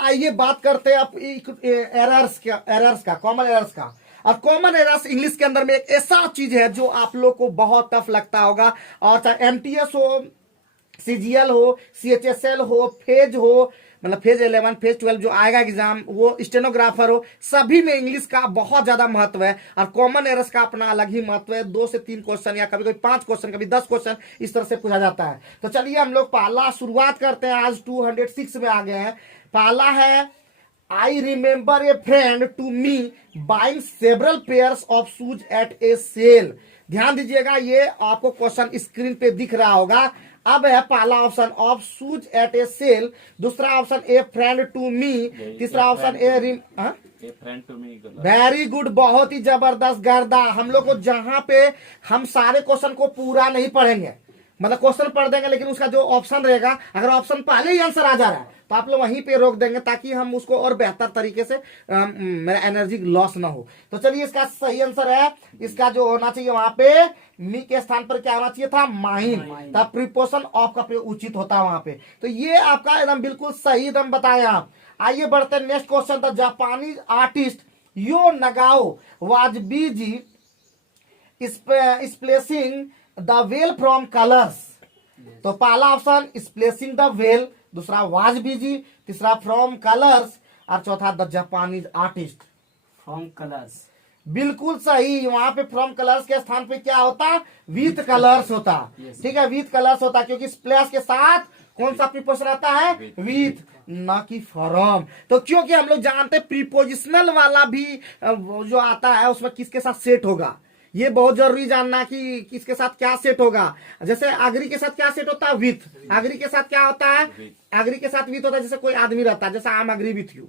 आइए बात करते हैं अब एरर्स का कॉमन एरर्स का। और कॉमन एरर्स इंग्लिश के अंदर में एक ऐसा चीज है जो आप लोग को बहुत टफ लगता होगा, और चाहे एमटीएस हो, सीजीएल हो, सीएचएसएल हो, फेज हो, मतलब फेज 11, फेज 12 जो आएगा एग्जाम, वो स्टेनोग्राफर हो, सभी में इंग्लिश का बहुत ज्यादा महत्व है। और कॉमन एरर्स का अपना अलग ही महत्व है। 2 से 3 क्वेश्चन या कभी कभी 5 क्वेश्चन, कभी 10 क्वेश्चन इस तरह से पूछा जाता है। तो चलिए हम लोग पहला शुरुआत करते हैं। आज 206 में आ गए हैं। पहला है, I remember a friend to me buying several pairs of shoes at a sale. ध्यान दीजिएगा, ये आपको क्वेश्चन स्क्रीन पे दिख रहा होगा। अब है पहला option off shoes at a sale, दूसरा option a friend to me, तीसरा option a friend to me. Very good, बहुत ही जबरदस्त गर्दा। हम लोग को जहां पे हम सारे क्वेश्चन को पूरा नहीं पढ़ेंगे, मतलब क्वेश्चन पढ़ देंगे, लेकिन उसका जो ऑप्शन रहेगा, अगर ऑप्शन पहले ही आंसर आ जा रहा है तो आप लोग वहीं पे रोक देंगे, ताकि हम उसको और बेहतर तरीके से मेरा एनर्जी लॉस ना हो। तो चलिए, इसका सही आंसर है, इसका जो होना चाहिए वहां पे मी के स्थान पर क्या होना चाहिए था, माइन। तब प्रीपोजिशन ऑफ का प्रयोग उचित होता है वहां पे। तो ये आपका एकदम बिल्कुल सही एकदम बताया आप। आइए बढ़ते हैं next question. The Japanese artist Yo Nagao was busy splashing the wall from colours. तो पहला ऑप्शन स्प्लेसिंग द वेल, दूसरा वाज बिजी, तीसरा फ्रॉम कलर्स, और चौथा the Japanese artist from colours. बिल्कुल सही। वहां पे फ्रॉम कलर्स के स्थान पे क्या होता, विथ कलर्स होता। ठीक है, विथ कलर्स होता, क्योंकि स्प्लैश के साथ कौन सा प्रीपोजिशन आता है, विथ, ना कि फ्रॉम। तो क्योंकि हम लोग जानते हैं प्रीपोजिशनल वाला भी जो आता है उसमें किसके साथ सेट होगा, ये बहुत जरूरी जानना कि किसके साथ क्या सेट होगा। जैसे अग्री के साथ क्या सेट होता है, विथ। अग्री के साथ क्या होता है, अग्री के साथ विथ होता है। जैसे कोई आदमी रहता है, जैसे I am agree with you,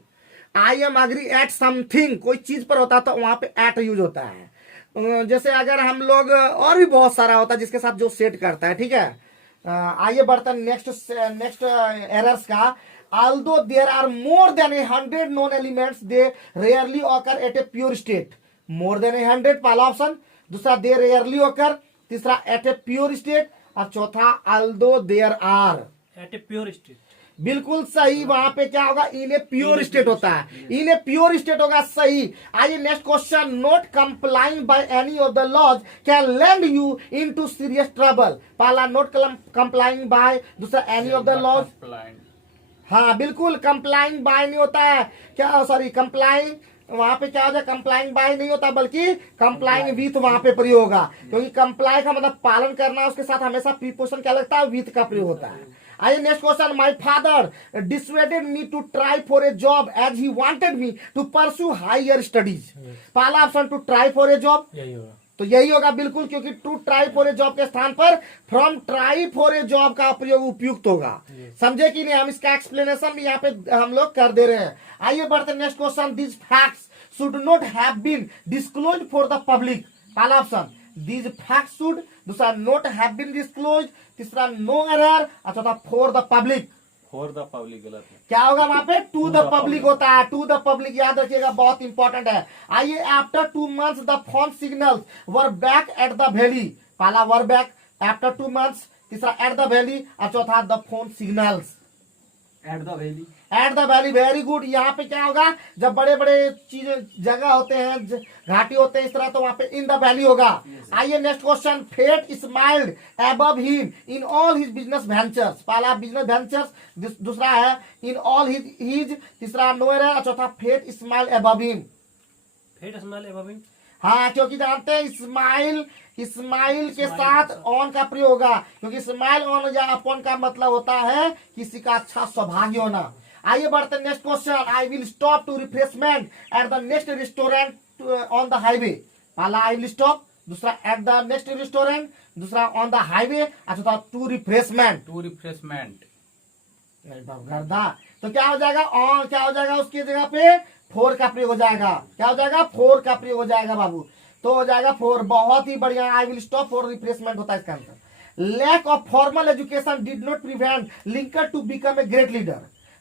I am agree at something, कोई चीज पर होता है तो वहां पे एट यूज होता है। जैसे अगर हम लोग, और भी बहुत सारा होता है जिसके साथ जो सेट करता है। ठीक है, आइए बढ़ते हैं नेक्स्ट एरर्स का। although there are more than 100 known elements, they rarely occur at a pure state. more than 100 पहला ऑप्शन, दूसरा they rarely occur, तीसरा at a pure state, और चौथा although there are at a pure state. बिल्कुल सही। वहां पे क्या होगा, इन ए प्योर स्टेट होता है, इन ए प्योर स्टेट होगा सही। आइए next question. Not complying by any of the laws can land you into serious trouble. पहला नॉट कंप्लाइंग बाय, दूसरा एनी ऑफ द लॉज। हाँ बिल्कुल, कंप्लाइंग बाय नहीं होता है, क्या सॉरी, कंप्लाइंग वहां पे क्या हो जाए, कंप्लाइंग बाय नहीं होता, बल्कि कंप्लाइंग विथ वहां पे प्रयोग होगा। क्योंकि कंप्लाई का मतलब पालन करना, उसके साथ हमेशा प्रीपोजिशन क्या लगता है, विथ का प्रयोग होता है। आइए next question. My father dissuaded me to try for a job as he wanted me to pursue higher studies. पहला option to try for a job, यही होगा, तो यही होगा बिल्कुल, क्योंकि to try for a job के स्थान पर from try for a job का प्रयोग उपयुक्त होगा। समझे कि नहीं, हम इसका एक्सप्लेनेशन भी यहाँ पे हम लोग कर दे रहे हैं। आइए बढ़ते next question. This facts should not have been disclosed for the public. पहला ऑप्शन दिस फैक्ट्स शुड, दूसरा नॉट हैव बीन डिस्क्लोज्ड, तीसरा नो एरर, और चौथा for the public. For the public गलत है, क्या होगा वहां पे, टू द पब्लिक होता है। टू द पब्लिक याद रखिएगा, बहुत इंपॉर्टेंट है। आइए, after 2 months the phone signals were back at the valley. पहला वर बैक आफ्टर 2 months, तीसरा एट द वैली, और चौथा the phone signals at the valley. At the valley, very good. यहाँ पे क्या होगा, जब बड़े बड़े चीज जगह होते हैं, घाटी होते हैं इस तरह, तो वहां पे इन द वैली होगा। आइए next question. Fate smiled above him in all his business ventures. पहला बिजनेस वेंचर्स, दूसरा है इन ऑल हिज, तीसरा नो एरर, और चौथा fate smile above him. Fate smile above him, हाँ, क्योंकि जानते हैं स्माइल के साथ ऑन का प्रयोग होगा, क्योंकि स्माइल ऑन या अपॉन का मतलब होता है किसी का अच्छा सौभाग्य होना। आइए बढ़ते हैं next question. I will stop to refreshment at the next restaurant on the highway. पहला आई विल स्टॉप, दूसरा एट द नेक्स्ट रेस्टोरेंट, दूसरा ऑन द हाईवे, अच्छा टू रिफ्रेशमेंट। टू रिफ्रेशमेंट गर्दा, तो क्या हो जाएगा, ऑन क्या हो जाएगा, उसकी जगह पे फोर का प्रयोग हो जाएगा। क्या हो जाएगा, फोर का प्रयोग हो जाएगा बाबू, तो हो जाएगा फोर। बहुत ही बढ़िया, I will stop for refreshment होता है इसका answer. Lack of formal education did not prevent Lincoln to become a great leader.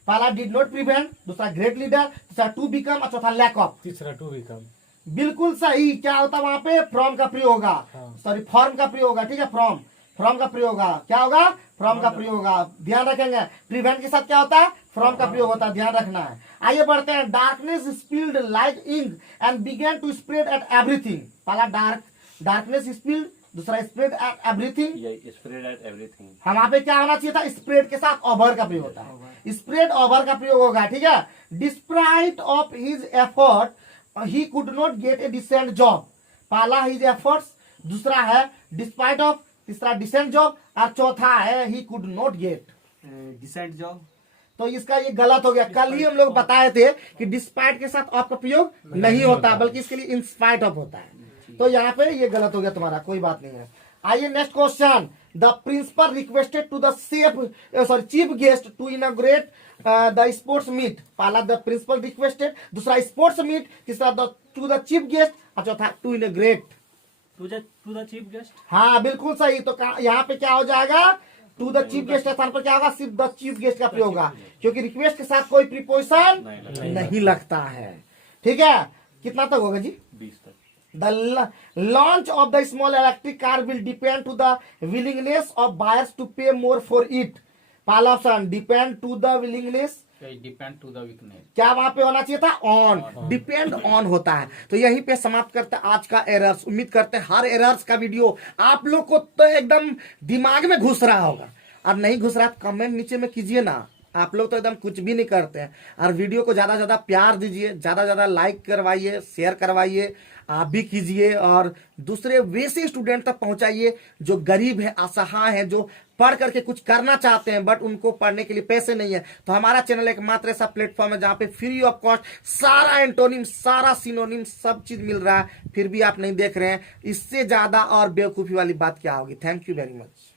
पहला डिड नॉट प्रिवेंट, दूसरा ग्रेट लीडर, तीसरा टू बिकम, और चौथा लैक ऑफ, तीसरा टू बिकम। बिल्कुल सही। क्या होता है वहां पे, फ्रॉम का प्रयोग होगा, सॉरी फॉर्म का प्रयोग होगा। ठीक है, फ्रॉम फ्रॉम का प्रयोग होगा, क्या होगा, फ्रॉम का प्रयोग होगा, ध्यान रखेंगे। प्रिवेंट के साथ क्या होता है, फ्रॉम का प्रयोग होता है, ध्यान रखना है। आइए बढ़ते हैं। Darkness spilled like ink and began to spread at everything. पहला डार्कनेस स्पिल्ड, दूसरा spread at everything. Spread at everything. हम वहां पे क्या होना चाहिए था, स्प्रेड के साथ ओवर का प्रयोग होता है, स्प्रेड ओवर का प्रयोग होगा, ठीक है। Despite of his effort he could not get a decent job. पहला हिज एफर्ट्स, दूसरा है डिस्पाइट ऑफ, तीसरा डिसेंट जॉब, और चौथा है he could not get decent job. तो इसका ये गलत हो गया। कल ही हम लोग बताए थे कि डिस्पाइट के साथ ऑफ का प्रयोग नहीं होता, बल्कि इसके लिए इंस्पाइट ऑफ होता है। तो यहाँ पे ये गलत हो गया तुम्हारा, कोई बात नहीं है। आइए next question. The principal requested to the chief guest to inaugurate the sports meet. पहला द प्रिंसिपल रिक्वेस्टेड, दूसरा स्पोर्ट्स मीट, तीसरा टू द चीफ गेस्ट, और चौथा to inaugurate. To the chief guest. हाँ बिल्कुल सही। तो यहाँ पे क्या हो जाएगा, टू द चीफ गेस्ट स्थान पर क्या होगा, सिर्फ द चीफ गेस्ट का प्रयोग होगा, क्योंकि रिक्वेस्ट के साथ कोई प्रीपोजिशन नहीं लगता है, ठीक है। कितना तक होगा जी, 20 तक। The launch of the small electric car will depend to the willingness of buyers to pay more for it. पहला option depend to the willingness, depend to the weakness. क्या वहां पे होना चाहिए था, ऑन, डिपेंड ऑन होता है। तो यहीं पे समाप्त करते हैं आज का एरर्स। उम्मीद करते हैं हर एरर्स का वीडियो आप लोग को तो एकदम दिमाग में घुस रहा होगा, और नहीं घुस रहा है कमेंट नीचे में कीजिए ना। आप लोग तो एकदम कुछ भी नहीं करते हैं। और वीडियो को ज्यादा ज्यादा प्यार दीजिए, ज्यादा ज्यादा लाइक करवाइए, शेयर करवाइए, आप भी कीजिए, और दूसरे वैसे स्टूडेंट तक पहुंचाइए जो गरीब है, असहाय है, जो पढ़ करके कुछ करना चाहते हैं बट उनको पढ़ने के लिए पैसे नहीं है। तो हमारा चैनल एक मात्र ऐसा प्लेटफॉर्म है जहां पे फ्री ऑफ कॉस्ट सारा एंटोनिम, सारा सिनोनिम, सब चीज मिल रहा है, फिर भी आप नहीं देख रहे हैं। इससे ज्यादा और बेवकूफी वाली बात क्या होगी। Thank you very much.